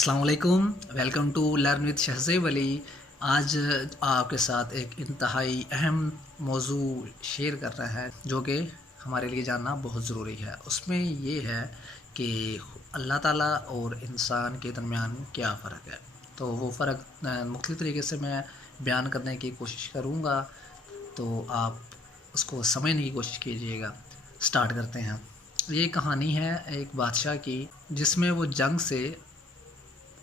السلام علیکم، welcome to learn with شہزیب علی۔ آج آپ کے ساتھ ایک انتہائی اہم موضوع شیئر کر رہا ہے جو کہ ہمارے لیے جاننا بہت ضروری ہے۔ اس میں یہ ہے کہ اللہ تعالیٰ اور انسان کے درمیان کیا فرق ہے۔ تو وہ فرق مختلف طریقے سے میں بیان کرنے کی کوشش کروں گا، تو آپ اس کو سمجھنے کی کوشش کیجیے گا۔ سٹارٹ کرتے ہیں۔ یہ کہانی ہے ایک بادشاہ کی، جس میں وہ جنگ سے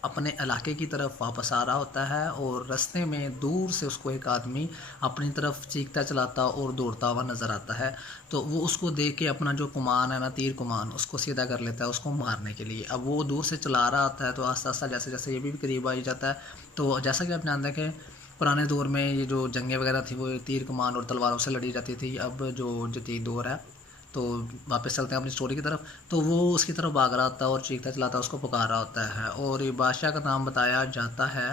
اپنے علاقے کی طرف واپس آ رہا ہوتا ہے اور رستے میں دور سے اس کو ایک آدمی اپنی طرف چیختا چلاتا اور دوڑتا ہوا نظر آتا ہے۔ تو وہ اس کو دیکھ کے اپنا جو کمان ہے نا، تیر کمان، اس کو سیدھا کر لیتا ہے اس کو مارنے کے لیے۔ اب وہ دور سے چلا رہا ہوتا ہے تو آہستہ آہستہ جیسے جیسے یہ بھی قریب آئی جاتا ہے، تو جیسا کہ آپ جانتے ہیں کہ پرانے دور میں یہ جو جنگیں وغیرہ تھی وہ تیر کمان اور تلواروں سے لڑی جاتی تھی۔ اب جو جدید دور ہے، تو واپس چلتے ہیں اپنی سٹوری کی طرف۔ تو وہ اس کی طرف بھاگ رہا ہوتا ہے اور چیختا چلاتا اس کو پکار رہا ہوتا ہے، اور یہ بادشاہ کا نام بتایا جاتا ہے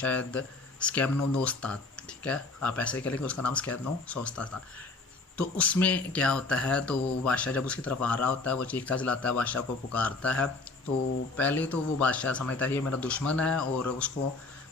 شاید اسکیمنونوستات، ٹھیک ہے، آپ ایسے ہی کہیں کہ اس کا نام اسکیمنوسوستات تھا۔ تو اس میں کیا ہوتا ہے، تو بادشاہ جب اس کی طرف آ رہا ہوتا ہے وہ چیختا چلاتا ہے، بادشاہ کو پکارتا ہے۔ تو پہلے تو وہ بادشاہ سمجھتا ہے یہ میرا دشمن ہے اور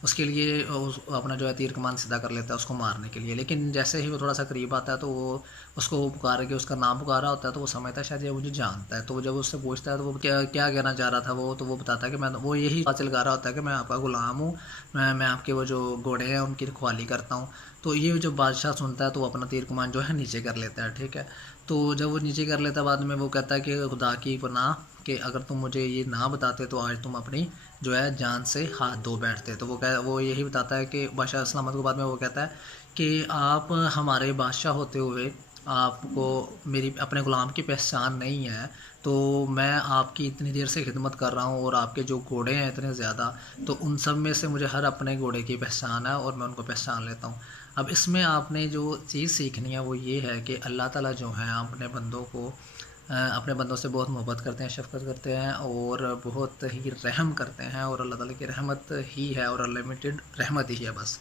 اس کے لیے اپنا جو ہے تیر کمان سیدھا کر لیتا ہے اس کو مارنے کے لیے۔ لیکن جیسے ہی وہ تھوڑا سا قریب آتا ہے تو وہ اس کو پکار کے اس کا نام پکارا ہوتا ہے، تو وہ سمجھتا ہے شاید یہ مجھے جانتا ہے۔ تو جب اس سے پوچھتا ہے تو وہ کیا کہنا چاہ رہا تھا تو وہ بتاتا ہے کہ وہ یہی بات چل رہا ہوتا ہے کہ میں آپ کا غلام ہوں، میں آپ کے وہ جو گھوڑے ہیں ان کی رکھوالی کرتا ہوں۔ تو یہ جب بادشاہ سنتا ہے تو وہ اپنا تیر کمان جو ہے نیچے کر لیتا ہے، ٹھیک ہے۔ تو جب وہ نیچے کر لیتا ہے بعد میں وہ کہتا ہے کہ خدا کی پناہ کہ اگر تم مجھے یہ نہ بتاتے تو آج تم اپنی جو ہے جان سے ہاتھ دھو بیٹھتے۔ تو وہ یہی بتاتا ہے کہ بادشاہ سلامت کے بعد میں وہ کہتا ہے کہ آپ ہمارے بادشاہ ہوتے ہوئے آپ کو میری اپنے غلام کی پہچان نہیں ہے، تو میں آپ کی اتنی دیر سے خدمت کر رہا ہوں اور آپ کے جو گھوڑے ہیں اتنے زیادہ، تو ان سب میں سے مجھے ہر اپنے گھوڑے کی پہچان ہے اور میں ان کو پہچان لیتا ہوں۔ اب اس میں آپ نے جو چیز سیکھنی ہے وہ یہ ہے کہ اللہ تعالیٰ جو ہیں اپنے بندوں سے بہت محبت کرتے ہیں، شفقت کرتے ہیں اور بہت ہی رحم کرتے ہیں، اور اللہ تعالیٰ کی رحمت ہی ہے اور انلمیٹڈ رحمت ہی ہے بس۔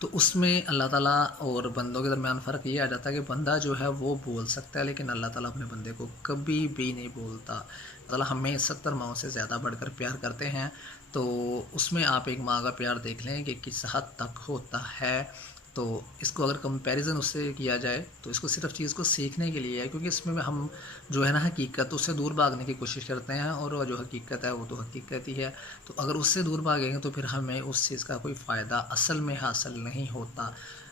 تو اس میں اللہ تعالیٰ اور بندوں کے درمیان فرق یہ آ جاتا ہے کہ بندہ جو ہے وہ بول سکتا ہے، لیکن اللہ تعالیٰ اپنے بندے کو کبھی بھی نہیں بولتا۔ اللہ تعالیٰ ہمیں 70 ماؤں سے زیادہ بڑھ کر پیار کرتے ہیں۔ تو اس میں آپ ایک ماں کا پیار دیکھ لیں کہ کس حد تک ہوتا ہے۔ تو اس کو اگر کمپیریزن اس سے کیا جائے تو اس کو صرف چیز کو سیکھنے کے لیے ہے، کیونکہ اس میں ہم جو ہے نا حقیقت اس سے دور بھاگنے کی کوشش کرتے ہیں، اور جو حقیقت ہے وہ تو حقیقت ہی ہے۔ تو اگر اس سے دور بھاگیں گے تو پھر ہمیں اس چیز کا کوئی فائدہ اصل میں حاصل نہیں ہوتا۔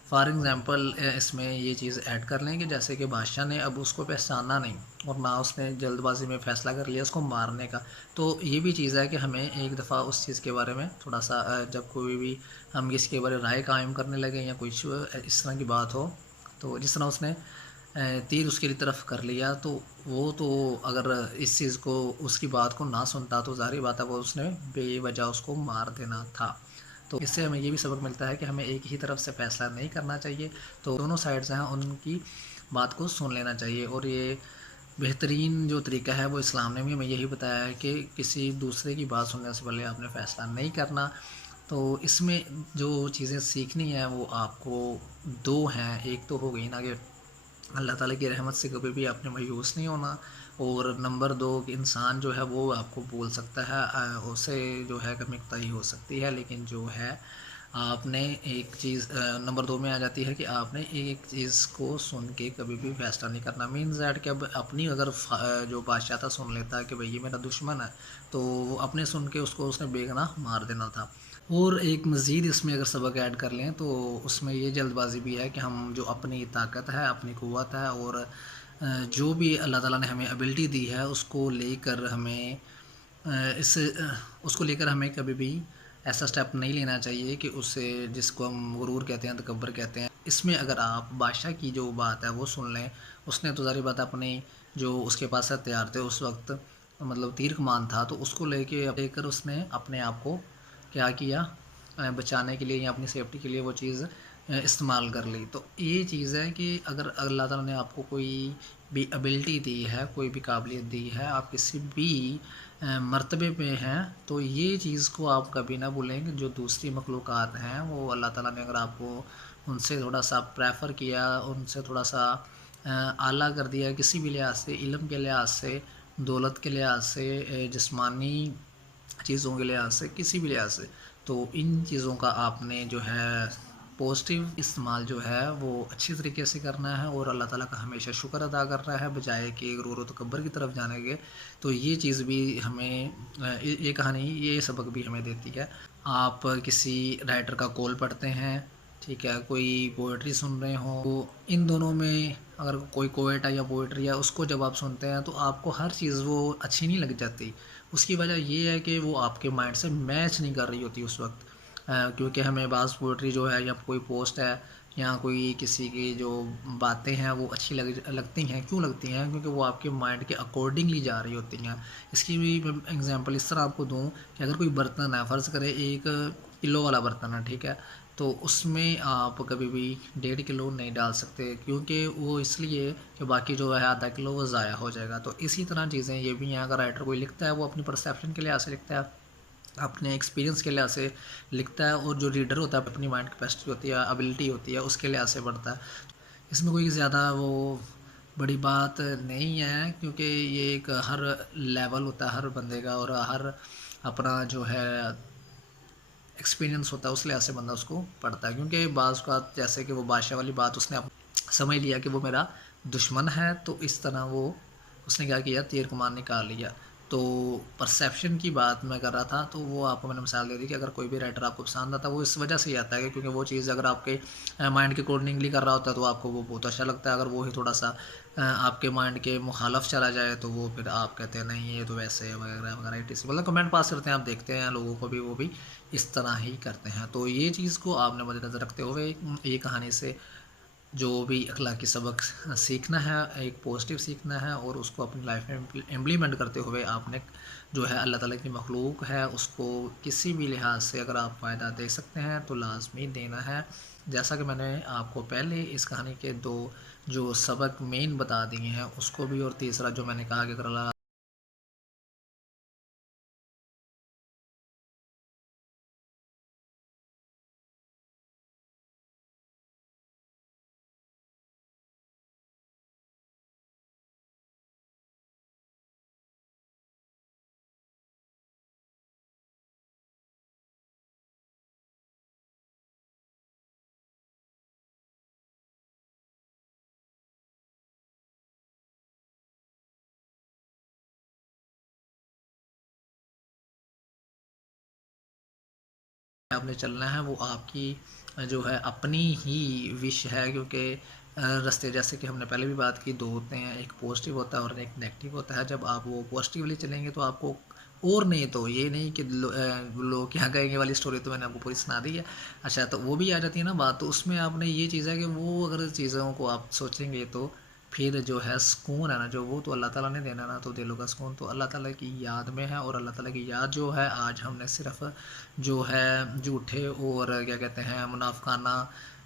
فار ایگزامپل اس میں یہ چیز ایڈ کر لیں کہ جیسے کہ بادشاہ نے اب اس کو پہچانا نہیں اور نہ اس نے جلد بازی میں فیصلہ کر لیا اس کو مارنے کا۔ تو یہ بھی چیز ہے کہ ہمیں ایک دفعہ اس چیز کے بارے میں تھوڑا سا جب کوئی بھی ہم کسی کے بارے رائے قائم کرنے لگیں یا کچھ اس طرح کی بات ہو، تو جس طرح اس نے تیر اس کی طرف کر لیا، تو وہ تو اگر اس چیز کو اس کی بات کو نہ سنتا تو ظاہری بات ہے وہ اس نے بے وجہ اس کو مار دینا تھا۔ تو اس سے ہمیں یہ بھی سبق ملتا ہے کہ ہمیں ایک ہی طرف سے فیصلہ نہیں کرنا چاہیے، تو دونوں سائڈز ہیں ان کی بات کو سن لینا چاہیے۔ اور یہ بہترین جو طریقہ ہے وہ اسلام نے بھی ہمیں یہی بتایا ہے کہ کسی دوسرے کی بات سننے سے پہلے آپ نے فیصلہ نہیں کرنا۔ تو اس میں جو چیزیں سیکھنی ہیں وہ آپ کو دو ہیں۔ ایک تو ہو گئی نا کہ اللہ تعالیٰ کی رحمت سے کبھی بھی آپ نے مایوس نہیں ہونا، اور نمبر دو کہ انسان جو ہے وہ آپ کو بول سکتا ہے، اسے جو ہے کمی کوتاہی ہو سکتی ہے، لیکن جو ہے آپ نے ایک چیز نمبر دو میں آ جاتی ہے کہ آپ نے ایک چیز کو سن کے کبھی بھی فیصلہ نہیں کرنا۔ مینز دیٹ کہ اب اپنی اگر جو بادشاہ تھا سن لیتا ہے کہ بھئی یہ میرا دشمن ہے، تو وہ اپنے سن کے اس نے بے گناہ مار دینا تھا۔ اور ایک مزید اس میں اگر سبق ایڈ کر لیں تو اس میں یہ جلد بازی بھی ہے کہ ہم جو اپنی طاقت ہے، اپنی قوت ہے، اور جو بھی اللہ تعالیٰ نے ہمیں ایبلٹی دی ہے اس کو لے کر ہمیں کبھی بھی ایسا سٹیپ نہیں لینا چاہیے کہ جس کو ہم غرور کہتے ہیں، تکبر کہتے ہیں۔ اس میں اگر آپ بادشاہ کی جو بات ہے وہ سن لیں، اس نے تو ظاہر بات اپنی جو اس کے پاس ہتھیار تھے اس وقت، مطلب تیر کمان تھا، تو اس کو لے کر اس نے اپنے آپ کو کیا کیا، بچانے کے لیے یا اپنی سیفٹی کے لیے وہ چیز استعمال کر لی۔ تو یہ چیز ہے کہ اگر اللہ تعالیٰ نے آپ کو کوئی بھی ایبلٹی دی ہے، کوئی بھی قابلیت دی ہے، آپ کسی بھی مرتبے پہ ہیں، تو یہ چیز کو آپ کبھی نہ بھولیں کہ جو دوسری مخلوقات ہیں وہ اللہ تعالیٰ نے اگر آپ کو ان سے تھوڑا سا پریفر کیا، ان سے تھوڑا سا اعلیٰ کر دیا کسی بھی لحاظ سے، علم کے لحاظ سے، دولت کے لحاظ سے، جسمانی چیزوں کے لحاظ سے، کسی بھی لحاظ سے، تو ان چیزوں کا آپ نے جو ہے پازیٹیو استعمال جو ہے وہ اچھی طریقے سے کرنا ہے، اور اللہ تعالیٰ کا ہمیشہ شکر ادا کرنا ہے بجائے کہ غرور و تکبر کی طرف جانے کے۔ تو یہ چیز بھی ہمیں یہ کہانی، یہ سبق بھی ہمیں دیتی ہے۔ آپ کسی رائٹر کا کال پڑھتے ہیں، ٹھیک ہے، کوئی پوئٹری سن رہے ہوں، تو ان دونوں میں اگر کوئی کویٹ ہے یا پوئٹری ہے، اس کو جب آپ سنتے ہیں تو آپ کو ہر چیز وہ اچھی نہیں لگ جاتی۔ اس کی وجہ یہ ہے کہ وہ آپ کے مائنڈ سے میچ نہیں کر رہی ہوتی اس وقت، کیونکہ ہمیں بعض پوئٹری جو ہے یا کوئی پوسٹ ہے یا کوئی کسی کی جو باتیں ہیں وہ اچھی لگتی ہیں، کیوں لگتی ہیں؟ کیونکہ وہ آپ کے مائنڈ کے اکارڈنگلی جا رہی ہوتی ہیں۔ اس کی بھی میں اگزامپل اس طرح آپ کو دوں کہ اگر کوئی برتن ہے، فرض کرے 1 کلو والا برتن ہے، ٹھیک ہے، تو اس میں آپ کبھی بھی 1.5 کلو نہیں ڈال سکتے، کیونکہ وہ اس لیے کہ باقی جو ہے ½ کلو وہ ضائع ہو جائے گا۔ تو اسی طرح چیزیں یہ بھی ہیں، اگر رائٹر کوئی لکھتا ہے وہ اپنی پرسیپشن کے لحاظ سے لکھتا ہے، اپنے ایکسپیرینس کے لحاظ سے لکھتا ہے، اور جو ریڈر ہوتا ہے اپنی مائنڈ کیپیسٹی ہوتی ہے، ابیلٹی ہوتی ہے، اس کے لحاظ سے پڑھتا ہے۔ اس میں کوئی زیادہ وہ بڑی بات نہیں ہے، کیونکہ یہ ایک ہر لیول ہوتا ہے ہر بندے کا، اور ہر اپنا جو ہے ایکسپیرینس ہوتا ہے، اس لحاظ سے بندہ اس کو پڑھتا ہے۔ کیونکہ بعض اوقات جیسے کہ وہ بادشاہ والی بات اس نے سمجھ لیا کہ وہ میرا دشمن ہے، تو اس طرح وہ اس نے کیا کیا، تیر کمان نکال لیا۔ تو پرسیپشن کی بات میں کر رہا تھا، تو وہ آپ کو میں نے مثال دے دی کہ اگر کوئی بھی رائٹر آپ کو پسند آتا ہے وہ اس وجہ سے ہی آتا ہے کہ کیونکہ وہ چیز اگر آپ کے مائنڈ کے اکارڈنگلی کر رہا ہوتا ہے تو آپ کو وہ بہت اچھا لگتا ہے، اگر وہی تھوڑا سا آپ کے مائنڈ کے مخالف چلا جائے تو وہ پھر آپ کہتے ہیں نہیں یہ تو ویسے وغیرہ وغیرہ، مطلب کمنٹ پاس کرتے ہیں، آپ دیکھتے ہیں لوگوں کو بھی وہ بھی اس طرح ہی کرتے ہیں۔ تو یہ چیز کو آپ نے مد نظر رکھتے ہوئے یہ کہانی سے جو بھی اخلاقی سبق سیکھنا ہے، ایک پازیٹیو سیکھنا ہے، اور اس کو اپنی لائف میں امپلیمنٹ کرتے ہوئے آپ نے جو ہے اللہ تعالیٰ کی مخلوق ہے اس کو کسی بھی لحاظ سے اگر آپ فائدہ دے سکتے ہیں تو لازمی دینا ہے۔ جیسا کہ میں نے آپ کو پہلے اس کہانی کے 2 جو سبق مین بتا دیے ہیں اس کو بھی، اور تیسرا جو میں نے کہا کہ اگر اللہ آپ نے چلنا ہے وہ آپ کی جو ہے اپنی ہی وش ہے، کیونکہ رستے جیسے کہ ہم نے پہلے بھی بات کی 2 ہوتے ہیں، ایک پازیٹیو ہوتا ہے اور ایک نیگیٹو ہوتا ہے۔ جب آپ وہ پازیٹیولی چلیں گے تو آپ کو، اور نہیں تو یہ نہیں کہ لوگ کیا کہیں گے والی سٹوری تو میں نے آپ کو پوری سنا دی ہے، اچھا تو وہ بھی آ جاتی ہے نا بات، تو اس میں آپ نے یہ چیز ہے کہ وہ اگر چیزوں کو آپ سوچیں گے تو پھر جو ہے سکون ہے نا، جو وہ تو اللہ تعالیٰ نے دینا نا، تو دلوں کا سکون تو اللہ تعالیٰ کی یاد میں ہے۔ اور اللہ تعالیٰ کی یاد جو ہے آج ہم نے صرف جو ہے جھوٹے اور کیا کہتے ہیں منافقانہ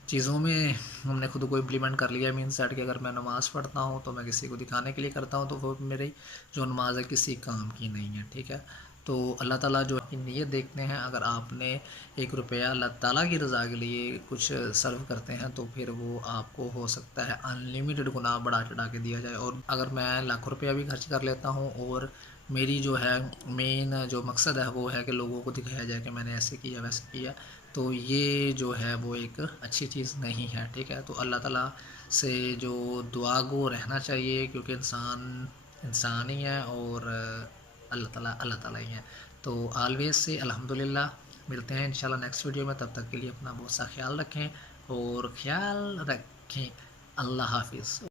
چیزوں میں ہم نے خود کو امپلیمنٹ کر لیا، مین سیٹ کہ اگر میں نماز پڑھتا ہوں تو میں کسی کو دکھانے کے لیے کرتا ہوں، تو وہ میری جو نماز ہے کسی کام کی نہیں ہے، ٹھیک ہے۔ تو اللہ تعالیٰ جو ہے نیت دیکھتے ہیں، اگر آپ نے 1 روپیہ اللہ تعالیٰ کی رضا کے لیے کچھ سرو کرتے ہیں تو پھر وہ آپ کو ہو سکتا ہے انلیمیٹڈ گناہ بڑھا چڑھا کے دیا جائے، اور اگر میں لاکھوں روپیہ بھی خرچ کر لیتا ہوں اور میری جو ہے مین جو مقصد ہے وہ ہے کہ لوگوں کو دکھایا جائے کہ میں نے ایسے کیا ویسے کیا، تو یہ جو ہے وہ ایک اچھی چیز نہیں ہے، ٹھیک ہے۔ تو اللہ تعالیٰ سے جو دعا گو رہنا چاہیے، کیونکہ انسان ہی ہے اور اللہ تعالیٰ ہی ہے۔ تو آلویز سے الحمدللہ ملتے ہیں انشاءاللہ نیکسٹ ویڈیو میں، تب تک کے لیے اپنا بہت سا خیال رکھیں اور خیال رکھیں۔ اللہ حافظ۔